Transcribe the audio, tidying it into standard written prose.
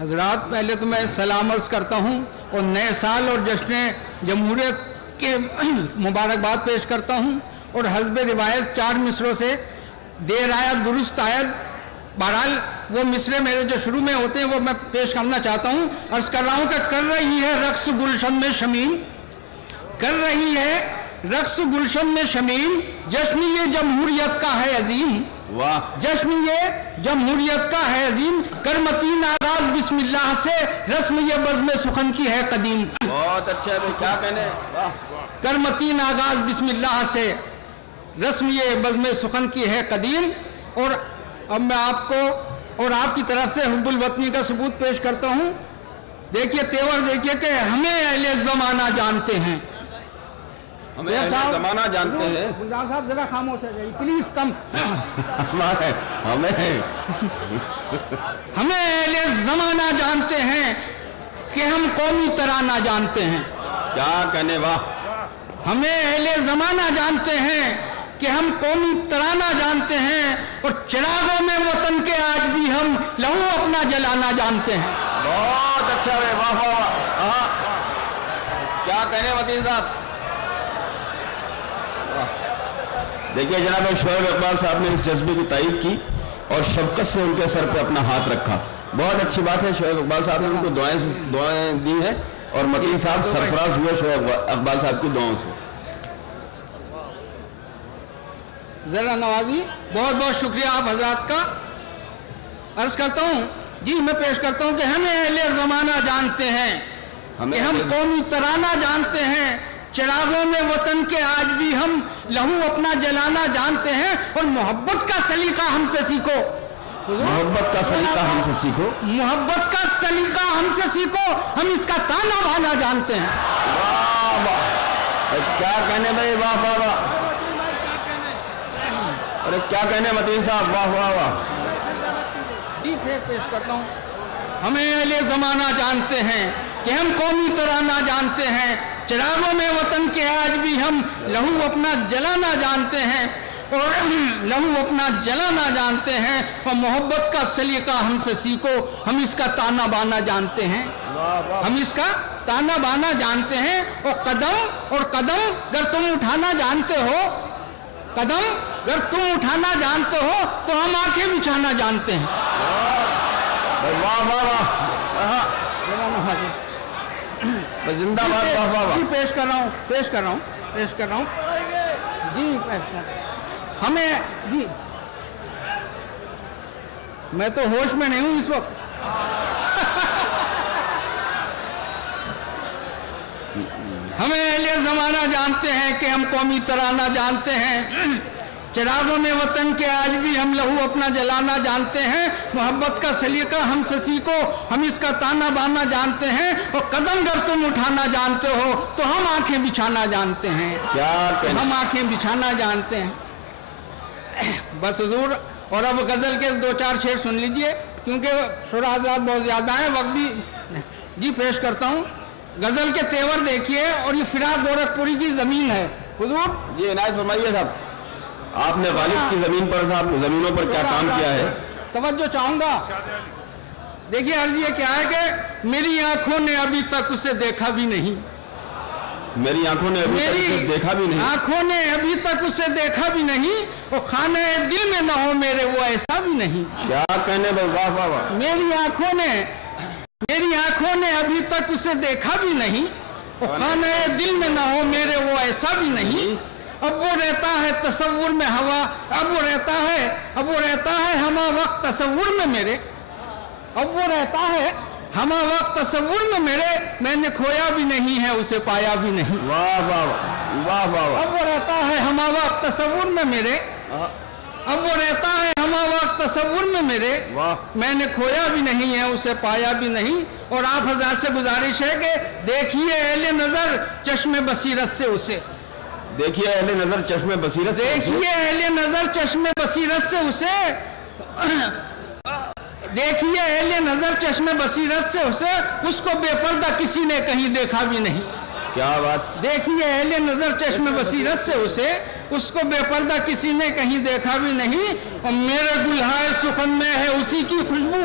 حضرات پہلے تو میں سلام عرض کرتا ہوں اور نئے سال اور جشن جمہوریت کے مبارکباد پیش کرتا ہوں اور حسب روایت 4 مصروں سے دیر آیت درست آیت بہرحال وہ مصرے میرے جو شروع میں ہوتے ہیں وہ میں پیش کرنا چاہتا ہوں. عرض کر رہا ہوں کہ کر رہی ہے رقص گلشن میں شمیم، کر رہی ہے رقص گلشن میں شمیم، جشن یہ جمہوریت کا ہے عظیم. واہ، جشن یہ جمہوریت کا ہے عظیم، کر متین آغاز بسم اللہ سے، رسم یہ بزم سخن کی ہے قدیم. بہت اچھا ہے، کیا کہنے. کر متین آغاز بسم اللہ سے، رسم یہ بزم سخن کی ہے قدیم. اور اب میں آپ کو اور آپ کی طرف سے حب الوطنی کا ثبوت پیش کرتا ہوں. دیکھیے تیور دیکھیے کہ ہمیں اہل زمانہ جانتے ہیں. ہمیں اہل زمانہ جانتے ہیں. گلزار صاحب ذرا خاموش ہو جائیے پلیز، کم. ہمیں اہل زمانہ جانتے ہیں کہ ہم قومی ترانہ جانتے ہیں. کیا کہنے. واہ. ہمیں اہل زمانہ جانتے ہیں کہ ہم قومی ترانہ جانتے ہیں اور چراغوں میں وطن کے آج بھی ہم لہو اپنا جلانا جانتے ہیں. بہت اچھا ہے. واہ واہ واہ. کیا کہنے متین صاحب. دیکھیے جناب شعیب اقبال صاحب نے اس جذبے کی تائید کی اور شفقت سے ان کے سر پہ اپنا ہاتھ رکھا. بہت اچھی بات ہے. شعیب اقبال صاحب نے ان کو دعائیں دی ہیں اور متین صاحب سرفراز ہوئے شعیب اقبال صاحب کی دعاؤں سے. ذرا نوازی، بہت بہت شکریہ آپ حضرات کا. عرض کرتا ہوں جی، میں پیش کرتا ہوں کہ ہمیں اہل زمانہ جانتے ہیں کہ ہم قومی ترانہ جانتے ہیں، چراغوں میں وطن کے آج بھی ہم لہو اپنا جلانا جانتے ہیں اور محبت کا سلیقہ ہم سے سیکھو. محبت کا سلیقہ ہم سے سیکھو. محبت کا سلیقہ ہم سے سیکھو، ہم اس کا تانا بانا جانتے ہیں. واہ واہ. کیا کہنے بھائی. واہ واہ واہ. ارے کیا کہنے متین صاحب. واہ واہ واہ. جی پھر پیش کرتا ہوں. ہمیں اہل زمانہ جانتے ہیں کہ ہم قومی ترانہ جانتے ہیں، چراغوں میں وطن کے آج بھی ہم لہو اپنا جلانا جانتے ہیں اور لہو اپنا جلانا جانتے ہیں اور محبت کا سلیقہ ہم سے سیکھو، ہم اس کا تانا بانا جانتے ہیں. ہم اس کا تانا بانا جانتے ہیں اور قدم اگر تم اٹھانا جانتے ہو، قدم اگر تم اٹھانا جانتے ہو تو ہم آنکھیں بچھانا جانتے ہیں. واہ واہ واہ. زندہ باد. واہ واہ واہ. جی پیش کر رہا ہوں جی پیش کر رہا ہوں. ہمیں جی میں تو ہوش میں نہیں ہوں اس وقت. ہمیں اہل زمانہ جانتے ہیں کہ ہم قومی ترانہ جانتے ہیں، چراغوں میں وطن کے آج بھی ہم لہو اپنا جلانا جانتے ہیں. محبت کا سلیقہ ہم سے سیکھو، ہم اس کا تانا بانا جانتے ہیں اور قدم گر تم اٹھانا جانتے ہو تو ہم آنکھیں بچھانا جانتے ہیں. ہم آنکھیں بچھانا جانتے ہیں. بس حضور. اور اب غزل کے 2-4 شعر سن لیجئے کیونکہ شعراء حضرات بہت زیادہ ہیں، وقت بھی. جی پیش کرتا ہوں. غزل کے تیور دیکھیے اور یہ فراق گورکھپوری کی زمین ہے. حضور جی عنایت فرمائیے صاحب. آپ نے غالب کی زمین پر صاحب زمینوں پر کیا کام کیا ہے. توجہ چاہوں گا. دیکھیے عرض یہ کیا ہے کہ میری آنکھوں نے ابھی تک اسے دیکھا بھی نہیں. میری آنکھوں نے ابھی تک اسے دیکھا بھی نہیں. آنکھوں نے ابھی تک اسے دیکھا بھی نہیں اور خانہ دل میں نہ ہو میرے وہ ایسا بھی نہیں. کیا کہنے بھائی. واہ واہ واہ. میری آنکھوں نے ابھی تک اسے دیکھا بھی نہیں اور خانہ دل میں نہ ہو میرے وہ ایسا بھی نہیں. اب وہ رہتا ہے تصور میں ہوا، اب وہ رہتا ہے ہما وقت تصور میں میرے. اب وہ رہتا ہے ہما وقت تصور میں میرے، میں نے کھویا بھی نہیں ہے اسے پایا بھی نہیں. واہ واہ واہ واہ. اب وہ رہتا ہے ہما وقت تصور میں میرے، اب وہ رہتا ہے ہما وقت تصور میں میرے، میں نے کھویا بھی نہیں ہے اسے پایا بھی نہیں. اور آپ حضرات سے گزارش ہے کہ دیکھیے اہل نظر چشم بصیرت سے اسے. دیکھیے اہل نظر چشم بصیرت سے. دیکھیے اہل نظر چشم بصیرت سے اسے. دیکھیے اہل نظر چشم بصیرت سے اسے، اس کو بے پردہ کسی نے کہیں دیکھا بھی نہیں. کیا بات. دیکھیے اہل نظر چشم بصیرت سے اسے، اس کو بے پردہ کسی نے کہیں دیکھا بھی نہیں. اور میرے گلہائے سخن میں ہے اسی کی خوشبو.